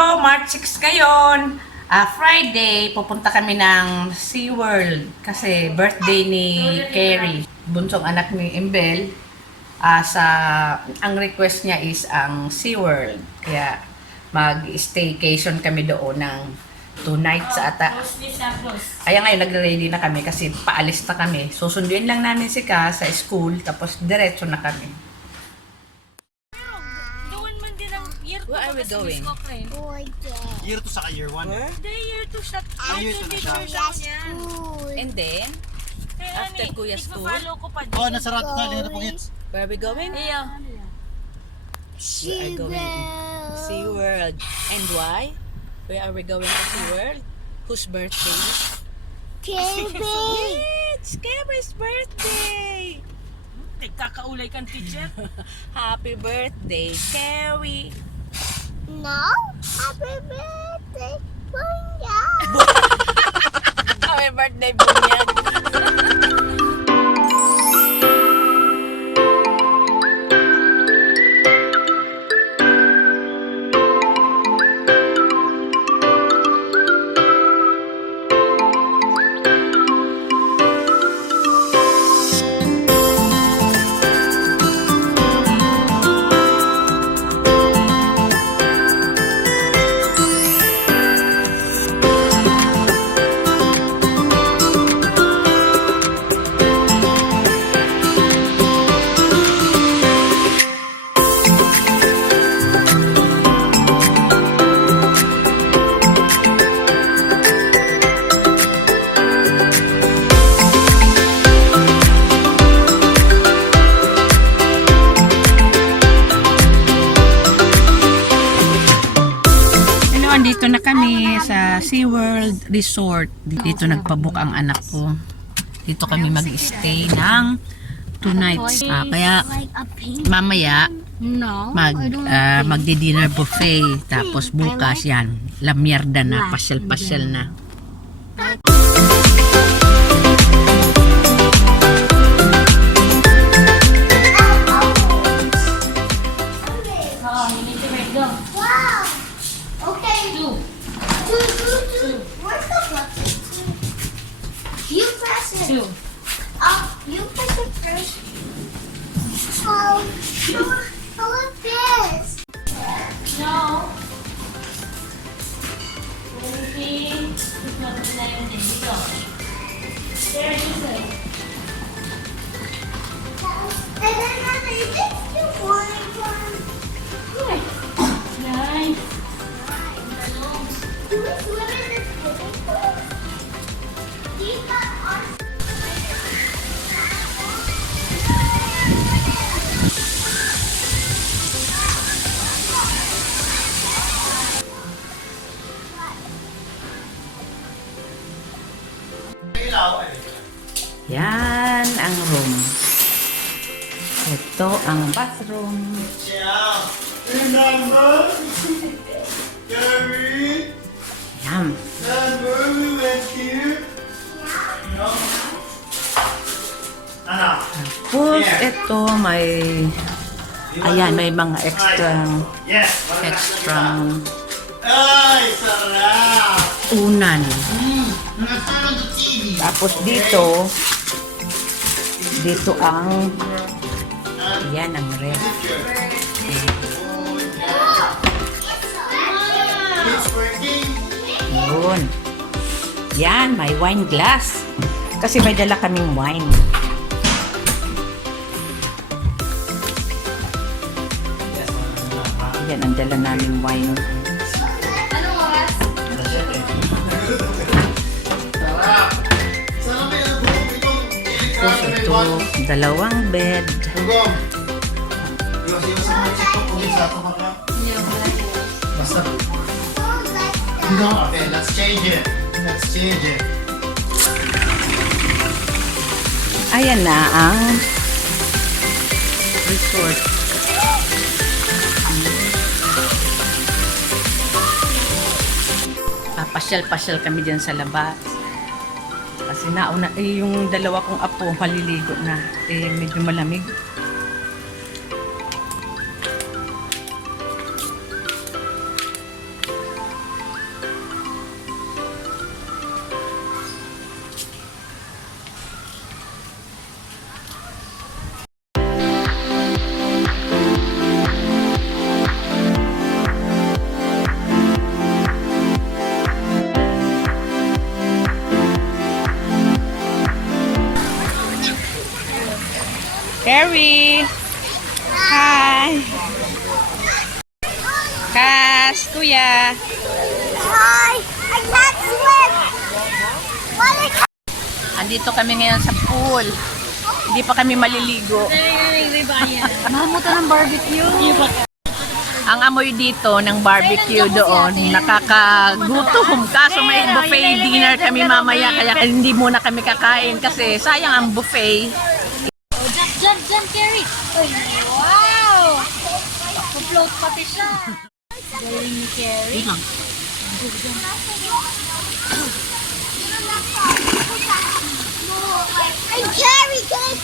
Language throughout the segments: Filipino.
March 6 ngayon. Friday, pupunta kami ng SeaWorld kasi birthday ni Cary'S, bunsong anak ni Embel. Ang request niya is ang SeaWorld. Kaya mag-staycation kami doon ng 2 nights ata. Kaya ngayon nagre-ready na kami kasi paalis na kami. Susunduin lang namin si Ka sa school tapos diretso na kami. Where are we going? Year 2 saka year 1. Year 2 siya. Year 2 na siya. And then, after Kuya's school, Oh, nasarado na. Hindi na po gets. where are we going? We are going to SeaWorld. And why? Where are we going to SeaWorld? Whose birthday? It's Cary'S birthday! Kakaulay kang teacher. Happy birthday, Cary! No, happy birthday, Bunya. Happy birthday, Bunyag! Dito na kami sa SeaWorld Resort. Dito nagpabook ang anak ko. Dito kami mag-stay ng 2 nights. Kaya mamaya magdi-dinner buffet. Tapos bukas yan, la mierda na, pasyal-pasyal na. You press it. You press it first. How like this? No. Anything? It's not the same thing. Dito. There, this way. And then another, you just do one. Good. Nice. Do we swim in this swimming pool? These are Yan ang room. Ito ang bathroom. Yeah. Remember? Gary? Yan. Remember we went here? No. Ano? Tapos ito may ayan, may mga extra Ay, sarap! unan. Let's turn on the TV. Tapos dito ang yan ang ref. It's working. Yun. Yan, may wine glass. Kasi may dala kaming wine. Yan ang dala naming wine. Tapos ito, dalawang bed. No, okay, let's change it. Let's change it. Ayan na ang resort. Pasyal-pasyal kami dyan sa labas. Kasi nauna, yung dalawa kong apo maliligo na. Medyo malamig. Carry. Hi. Kas, kuya. Hi! I can't swim! What? Andito kami ngayon sa pool. Hindi pa kami maliligo. Mamuta ng barbecue. Ang amoy dito ng barbecue doon, nakakagutom. Kaso may buffet dinner kami mamaya, kaya hindi muna kami kakain kasi sayang ang buffet. Jump, Carry! Wow! Float pati siya. Galing ni Carry. I'm Carrie, guys!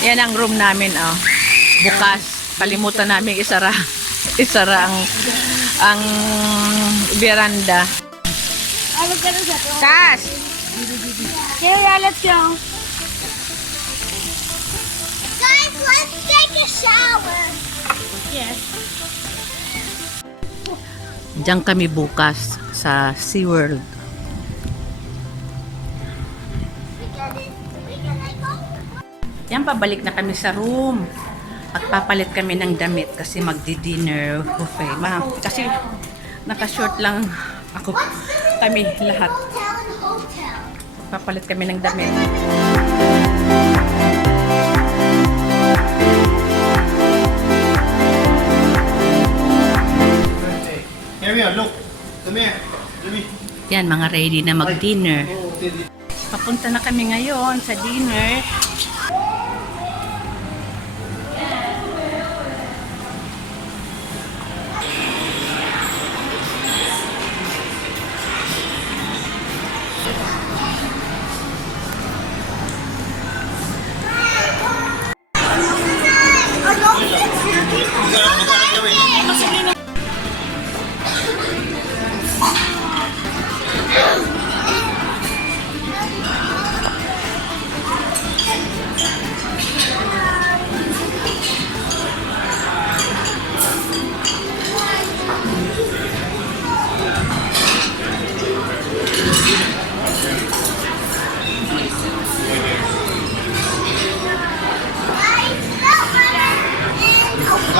Yan ang room namin, oh. Bukas. Kalimutan namin isara. Isara ang veranda. Kas! Carry, let's go. Guys, let's take a shower! Yes. Diyan kami bukas sa SeaWorld. Yan, pabalik na kami sa room. At papalit kami ng damit kasi magdi-dinner buffet. Kasi naka-short lang ako. Kami lahat. Hotel and hotel. Papalit kami ng damit. Here, look. Come here. Let me. Yan, mga ready na mag-dinner. Papunta na kami ngayon sa dinner.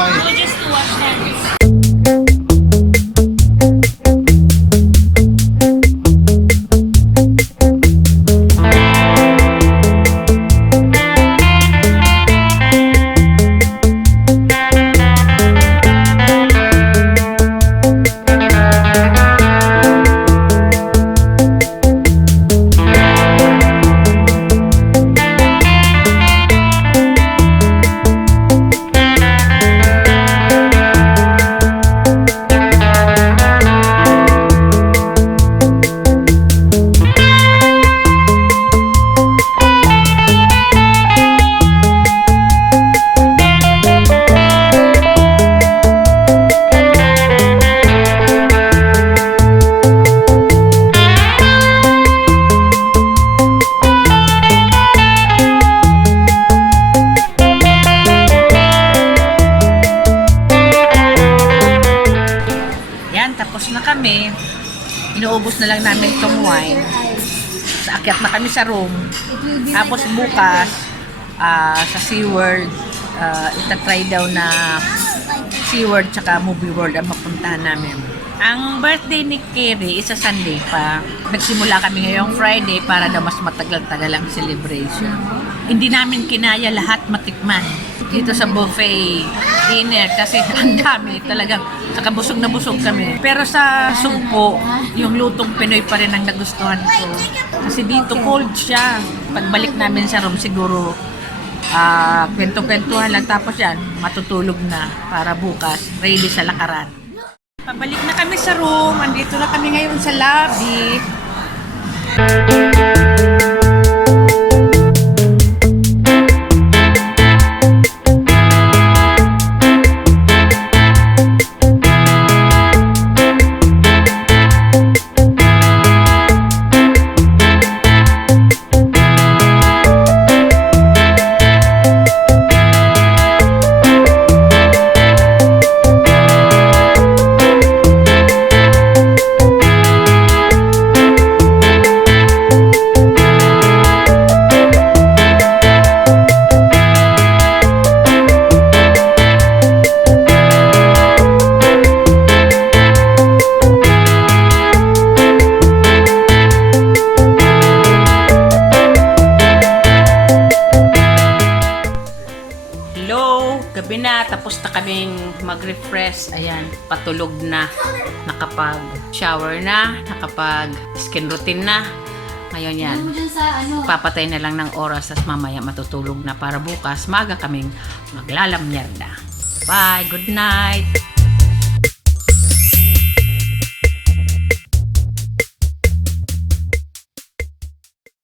We just wash that. Tapos na kami. Inuubos na lang namin itong wine. Akyat na kami sa room. Tapos bukas, sa SeaWorld, itatry daw na SeaWorld tsaka Movie World ang mapuntahan namin. Ang birthday ni Cary's isa Sunday pa. Nagsimula kami ngayong Friday para daw mas matagal-tagal ang celebration. Hindi namin kinaya lahat matikman dito sa buffet dinner kasi ang dami talagang saka busog na busog kami. Pero sa sugpo, yung lutong Pinoy pa rin ang nagustuhan ko. Kasi dito cold siya. Pagbalik namin sa room siguro kwento-kwentuhan lang tapos yan matutulog na para bukas ready sa lakaran. Pabalik na kami sa room. Andito na kami ngayon sa lobby. gabi na, tapos na kaming mag-refresh. Ayan, patulog na. Nakapag-shower na, nakapag-skin routine na. Ngayon yan, Ano mo dyan sa ano? papatay na lang ng oras, tas mamaya matutulog na para bukas, maaga kaming maglalamyar na. Bye, good night!